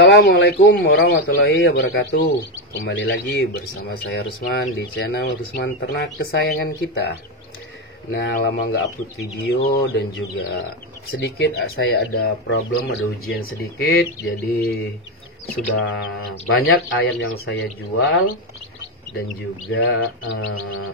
Assalamualaikum warahmatullahi wabarakatuh. Kembali lagi bersama saya Rusman di channel Rusman Ternak kesayangan kita. Nah, lama nggak upload video dan juga sedikit saya ada problem, ada ujian sedikit. Jadi sudah banyak ayam yang saya jual dan juga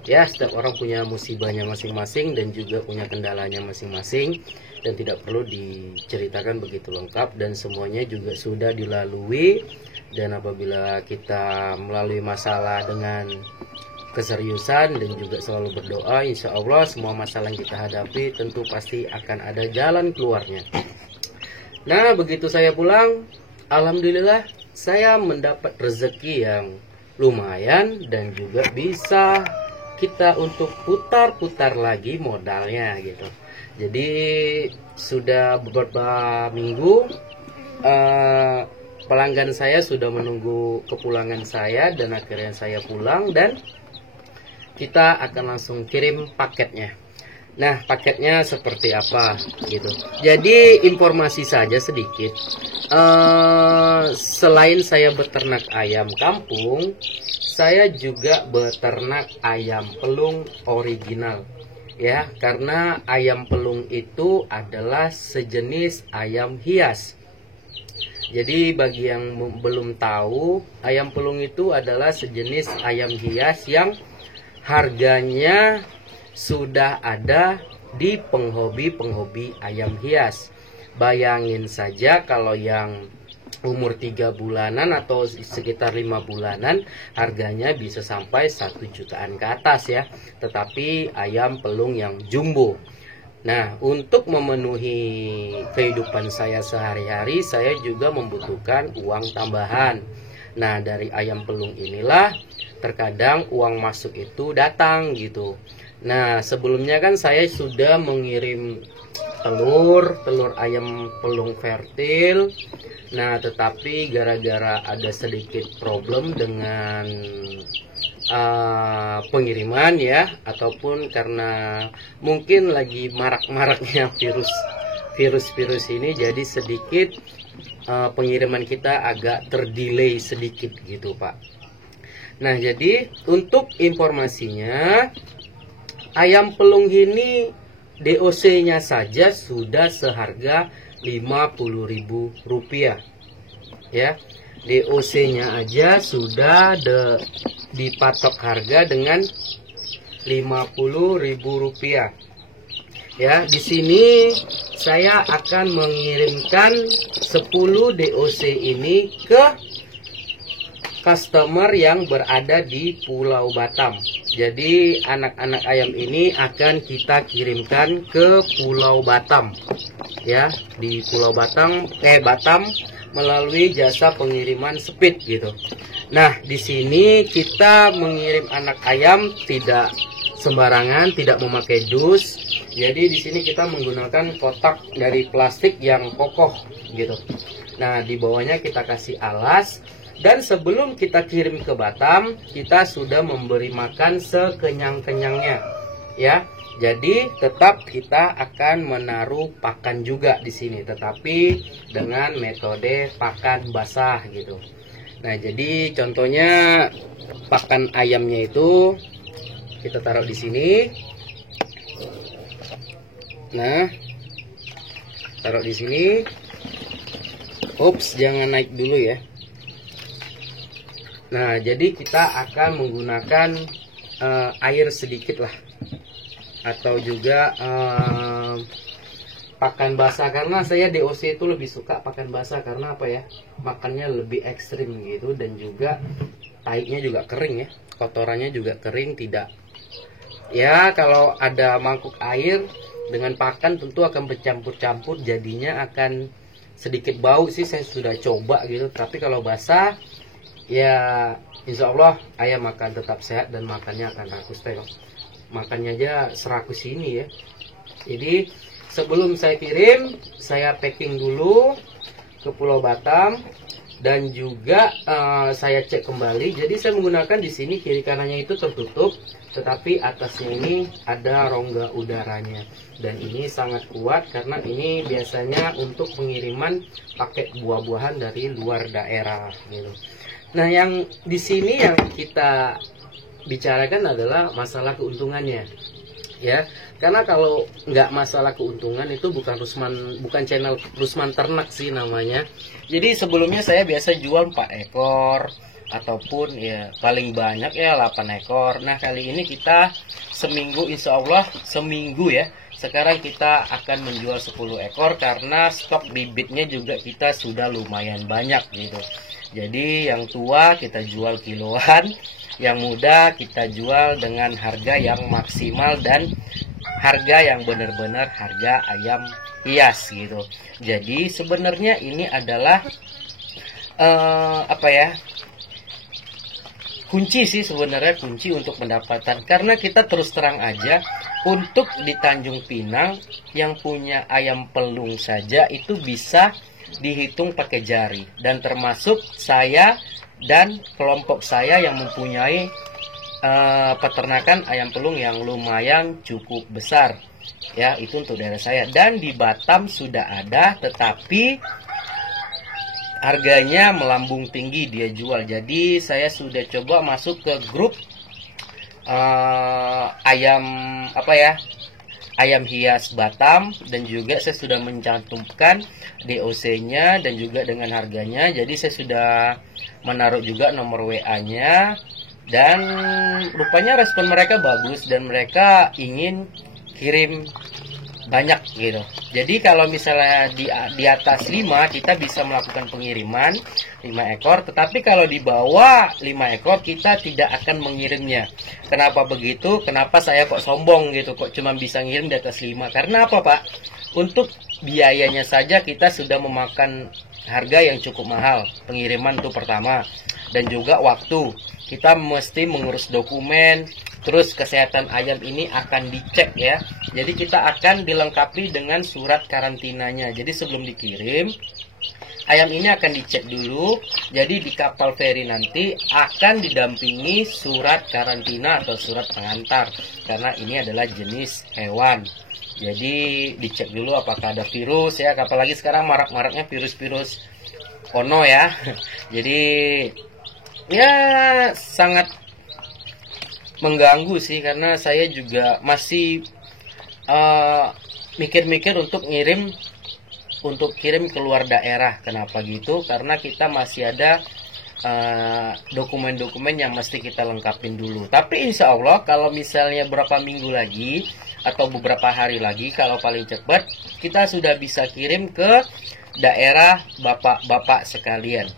ya setiap orang punya musibahnya masing-masing dan juga punya kendalanya masing-masing. Dan tidak perlu diceritakan begitu lengkap dan semuanya juga sudah dilalui. Dan apabila kita melalui masalah dengan keseriusan dan juga selalu berdoa, insya Allah semua masalah yang kita hadapi tentu pasti akan ada jalan keluarnya. Nah, begitu saya pulang, alhamdulillah saya mendapat rezeki yang lumayan dan juga bisa kita untuk putar-putar lagi modalnya gitu. Jadi sudah beberapa minggu pelanggan saya sudah menunggu kepulangan saya dan akhirnya saya pulang dan kita akan langsung kirim paketnya. Nah, paketnya seperti apa gitu. Jadi informasi saja sedikit. Selain saya beternak ayam kampung, saya juga beternak ayam pelung original. Ya, karena ayam pelung itu adalah sejenis ayam hias. Jadi bagi yang belum tahu, ayam pelung itu adalah sejenis ayam hias yang harganya sudah ada di penghobi-penghobi ayam hias. Bayangin saja kalau yang umur 3 bulanan atau sekitar 5 bulanan harganya bisa sampai 1 jutaan ke atas ya. Tetapi ayam pelung yang jumbo. Nah, untuk memenuhi kehidupan saya sehari-hari, saya juga membutuhkan uang tambahan. Nah, dari ayam pelung inilah terkadang uang masuk itu datang gitu. Nah, sebelumnya kan saya sudah mengirim telur ayam pelung fertil. Nah, tetapi gara-gara ada sedikit problem dengan pengiriman ya, ataupun karena mungkin lagi marak-maraknya virus ini, jadi sedikit pengiriman kita agak terdelay sedikit gitu Pak. Nah, jadi untuk informasinya, ayam pelung ini DOC-nya saja sudah seharga Rp50.000 ya. DOC-nya aja sudah dipatok harga dengan Rp50.000 ya. Di sini saya akan mengirimkan 10 DOC ini ke customer yang berada di Pulau Batam. Jadi anak-anak ayam ini akan kita kirimkan ke Pulau Batam ya, di Pulau Batam melalui jasa pengiriman speed gitu. Nah, di sini kita mengirim anak ayam tidak sembarangan, tidak memakai dus. Jadi di sini kita menggunakan kotak dari plastik yang kokoh gitu. Nah, di bawahnya kita kasih alas. Dan sebelum kita kirim ke Batam, kita sudah memberi makan sekenyang-kenyangnya ya. Jadi tetap kita akan menaruh pakan juga di sini, tetapi dengan metode pakan basah gitu. Nah, jadi contohnya pakan ayamnya itu kita taruh di sini. Nah, taruh di sini. Ups, jangan naik dulu ya. Nah, jadi kita akan menggunakan air sedikit lah, atau juga pakan basah, karena saya DOC itu lebih suka pakan basah karena apa ya, makannya lebih ekstrim gitu, dan juga taiknya juga kering ya, kotorannya juga kering. Tidak ya, kalau ada mangkuk air dengan pakan tentu akan bercampur-campur, jadinya akan sedikit bau sih, saya sudah coba gitu. Tapi kalau basah ya insya Allah ayam akan tetap sehat dan makannya akan rakus teh. Makannya aja serakus ini ya. Jadi sebelum saya kirim, saya packing dulu ke Pulau Batam. Dan juga saya cek kembali, jadi saya menggunakan di sini kiri kanannya itu tertutup, tetapi atasnya ini ada rongga udaranya. Dan ini sangat kuat karena ini biasanya untuk pengiriman paket buah-buahan dari luar daerah gitu. Nah, yang di sini yang kita bicarakan adalah masalah keuntungannya. Ya, karena kalau nggak masalah keuntungan itu bukan channel Rusman Ternak sih namanya. Jadi sebelumnya saya biasa jual 4 ekor ataupun ya paling banyak ya 8 ekor. Nah, kali ini kita seminggu, insya Allah seminggu ya. Sekarang kita akan menjual 10 ekor karena stok bibitnya juga kita sudah lumayan banyak gitu. Jadi yang tua kita jual kiloan, yang muda kita jual dengan harga yang maksimal dan harga yang benar-benar harga ayam hias gitu. Jadi sebenarnya ini adalah kunci sih sebenarnya, kunci untuk pendapatan. Karena kita terus terang aja, untuk di Tanjung Pinang yang punya ayam pelung saja itu bisa dihitung pakai jari. Dan termasuk saya dan kelompok saya yang mempunyai peternakan ayam pelung yang lumayan cukup besar. Ya, itu untuk daerah saya. Dan di Batam sudah ada, tetapi harganya melambung tinggi dia jual. Jadi saya sudah coba masuk ke grup ayam hias Batam, dan juga saya sudah mencantumkan DOC-nya dan juga dengan harganya. Jadi saya sudah menaruh juga nomor WA-nya, dan rupanya respon mereka bagus dan mereka ingin kirim banyak gitu. Jadi kalau misalnya di atas 5 kita bisa melakukan pengiriman 5 ekor, tetapi kalau di bawah 5 ekor kita tidak akan mengirimnya. Kenapa begitu? Kenapa saya kok sombong gitu, kok cuma bisa ngirim di atas 5? Karena apa, Pak? Untuk biayanya saja kita sudah memakan harga yang cukup mahal. Pengiriman itu pertama, dan juga waktu. Kita mesti mengurus dokumen. Terus kesehatan ayam ini akan dicek ya. Jadi kita akan dilengkapi dengan surat karantinanya. Jadi sebelum dikirim, ayam ini akan dicek dulu. Jadi di kapal feri nanti akan didampingi surat karantina atau surat pengantar. Karena ini adalah jenis hewan. Jadi dicek dulu apakah ada virus ya. Apalagi sekarang marak-maraknya virus-virus ono ya. Jadi ya sangat mengganggu sih, karena saya juga masih mikir-mikir untuk kirim keluar daerah. Kenapa gitu? Karena kita masih ada dokumen-dokumen yang mesti kita lengkapin dulu. Tapi insya Allah kalau misalnya berapa minggu lagi atau beberapa hari lagi, kalau paling cepat kita sudah bisa kirim ke daerah bapak-bapak sekalian.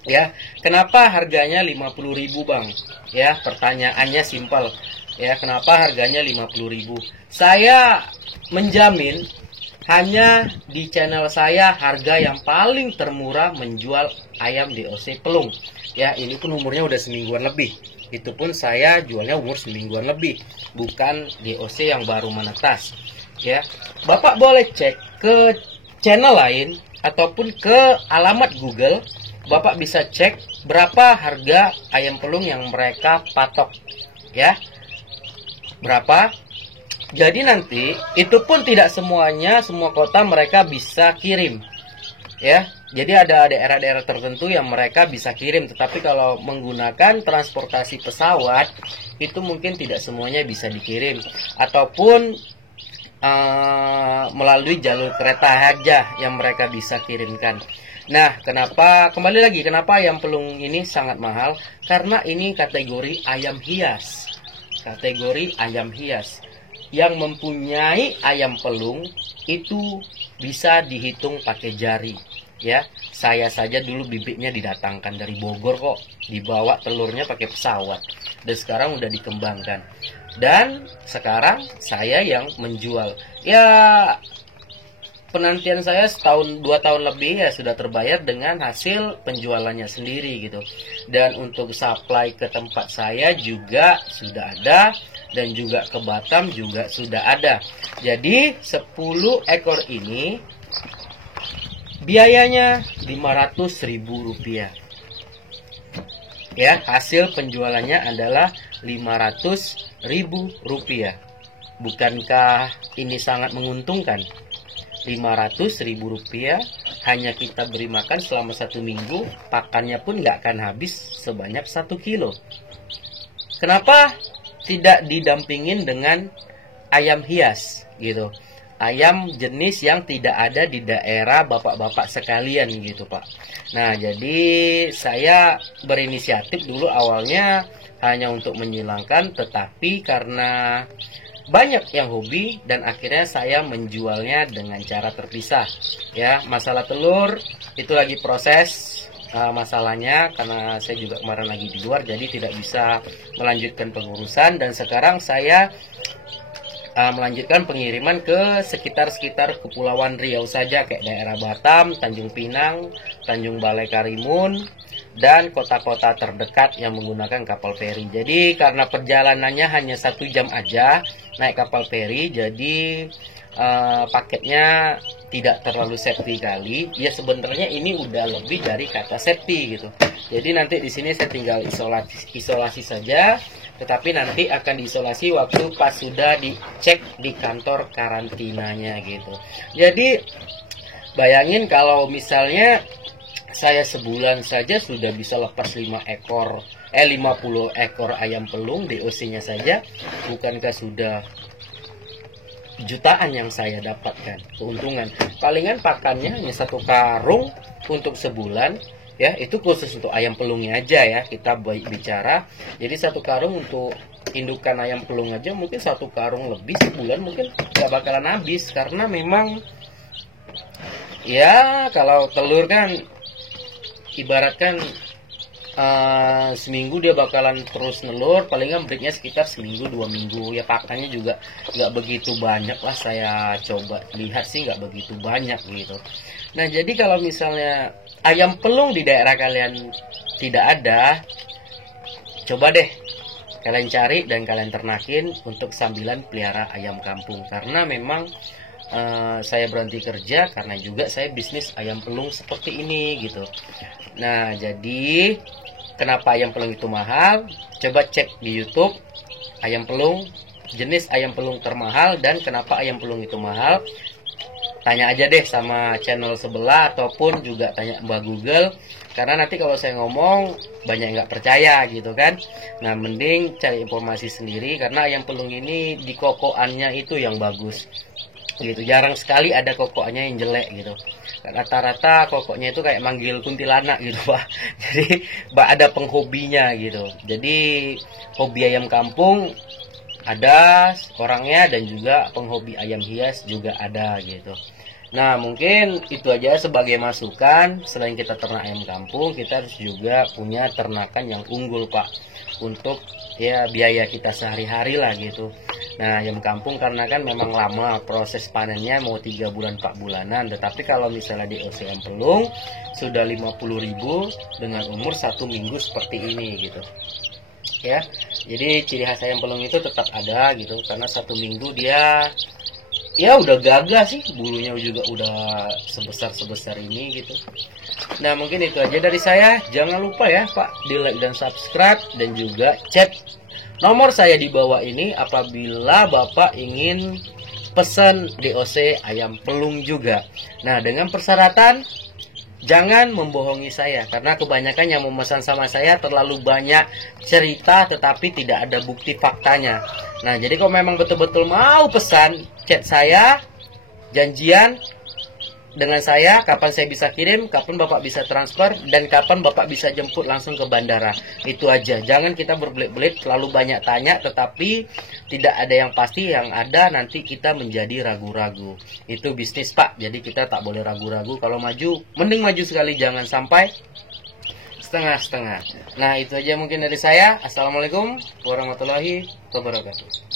Ya, kenapa harganya 50.000 Bang? Ya, pertanyaannya simpel. Ya, kenapa harganya 50.000? Saya menjamin hanya di channel saya harga yang paling termurah menjual ayam DOC pelung. Ya, ini pun umurnya udah semingguan lebih. Itu pun saya jualnya umur semingguan lebih, bukan DOC yang baru menetas. Ya, Bapak boleh cek ke channel lain ataupun ke alamat Google. Bapak bisa cek berapa harga ayam pelung yang mereka patok ya. Berapa? Jadi nanti itu pun tidak semuanya, semua kota mereka bisa kirim. Ya. Jadi ada daerah-daerah tertentu yang mereka bisa kirim, tetapi kalau menggunakan transportasi pesawat itu mungkin tidak semuanya bisa dikirim, ataupun melalui jalur kereta aja yang mereka bisa kirimkan. Nah, kembali lagi, kenapa ayam pelung ini sangat mahal? Karena ini kategori ayam hias. Kategori ayam hias. Yang mempunyai ayam pelung itu bisa dihitung pakai jari. Ya, saya saja dulu bibitnya didatangkan dari Bogor kok. Dibawa telurnya pakai pesawat. Dan sekarang udah dikembangkan. Dan sekarang saya yang menjual. Ya, penantian saya 1-2 tahun lebih ya sudah terbayar dengan hasil penjualannya sendiri gitu. Dan untuk supply ke tempat saya juga sudah ada, dan juga ke Batam juga sudah ada. Jadi 10 ekor ini biayanya Rp500.000. Ya, hasil penjualannya adalah Rp500.000. Bukankah ini sangat menguntungkan? Rp500.000 hanya kita beri makan selama 1 minggu, pakannya pun nggak akan habis sebanyak 1 kilo. Kenapa tidak didampingin dengan ayam hias gitu? Ayam jenis yang tidak ada di daerah bapak-bapak sekalian gitu, Pak. Nah, jadi saya berinisiatif dulu awalnya hanya untuk menghilangkan, tetapi karena banyak yang hobi dan akhirnya saya menjualnya dengan cara terpisah. Ya, masalah telur itu lagi proses masalahnya karena saya juga kemarin lagi di luar, jadi tidak bisa melanjutkan pengurusan, dan sekarang saya melanjutkan pengiriman ke sekitar Kepulauan Riau saja, kayak daerah Batam, Tanjung Pinang, Tanjung Balai Karimun, dan kota-kota terdekat yang menggunakan kapal feri. Jadi karena perjalanannya hanya 1 jam aja naik kapal feri, jadi paketnya tidak terlalu safety kali. Ya sebenarnya ini udah lebih dari kata safety gitu. Jadi nanti di sini saya tinggal isolasi saja, tetapi nanti akan diisolasi waktu pas sudah dicek di kantor karantinanya gitu. Jadi bayangin kalau misalnya saya sebulan saja sudah bisa lepas 50 ekor ayam pelung DOC-nya saja, bukankah sudah jutaan yang saya dapatkan keuntungan? Palingan pakannya hanya 1 karung untuk sebulan. Ya, itu khusus untuk ayam pelungnya aja ya, kita bicara. Jadi 1 karung untuk indukan ayam pelung aja mungkin 1 karung lebih sebulan mungkin gak bakalan habis. Karena memang ya kalau telur kan ibaratkan seminggu dia bakalan terus nelur, palingan breaknya sekitar seminggu 2 minggu. Ya pakannya juga gak begitu banyak lah, saya coba lihat sih gak begitu banyak gitu. Nah jadi kalau misalnya ayam pelung di daerah kalian tidak ada, coba deh kalian cari dan kalian ternakin untuk sambilan pelihara ayam kampung. Karena memang saya berhenti kerja karena juga saya bisnis ayam pelung seperti ini gitu. Nah jadi kenapa ayam pelung itu mahal? Coba cek di YouTube ayam pelung, jenis ayam pelung termahal dan kenapa ayam pelung itu mahal. Tanya aja deh sama channel sebelah ataupun juga tanya Mbak Google, karena nanti kalau saya ngomong banyak yang nggak percaya gitu kan. Nah mending cari informasi sendiri, karena ayam pelung ini di kokoannya itu yang bagus gitu, jarang sekali ada kokoannya yang jelek gitu. Rata-rata kokoknya itu kayak manggil kuntilanak gitu Pak. Jadi ada penghobinya gitu. Jadi hobi ayam kampung ada orangnya dan juga penghobi ayam hias juga ada gitu. Nah mungkin itu aja sebagai masukan. Selain kita ternak ayam kampung, kita harus juga punya ternakan yang unggul Pak, untuk ya biaya kita sehari-hari lah gitu. Nah ayam kampung karena kan memang lama proses panennya, mau 3 bulan 4 bulanan. Tetapi kalau misalnya di ayam pelung sudah 50.000 dengan umur 1 minggu seperti ini gitu ya. Jadi ciri khas ayam pelung itu tetap ada gitu, karena 1 minggu dia ya udah gagah sih, bulunya juga udah sebesar ini gitu. Nah mungkin itu aja dari saya. Jangan lupa ya Pak di like dan subscribe, dan juga chat nomor saya di bawah ini apabila Bapak ingin pesan DOC ayam pelung juga. Nah dengan persyaratan jangan membohongi saya, karena kebanyakan yang memesan sama saya terlalu banyak cerita tetapi tidak ada bukti faktanya. Nah jadi kalau memang betul-betul mau pesan, chat saya, janjian dengan saya kapan saya bisa kirim, kapan Bapak bisa transfer, dan kapan Bapak bisa jemput langsung ke bandara. Itu aja, jangan kita berbelit-belit terlalu banyak tanya tetapi tidak ada yang pasti. Yang ada nanti kita menjadi ragu-ragu. Itu bisnis Pak, jadi kita tak boleh ragu-ragu. Kalau maju, mending maju sekali, jangan sampai setengah-setengah. Nah itu aja mungkin dari saya. Assalamualaikum warahmatullahi wabarakatuh.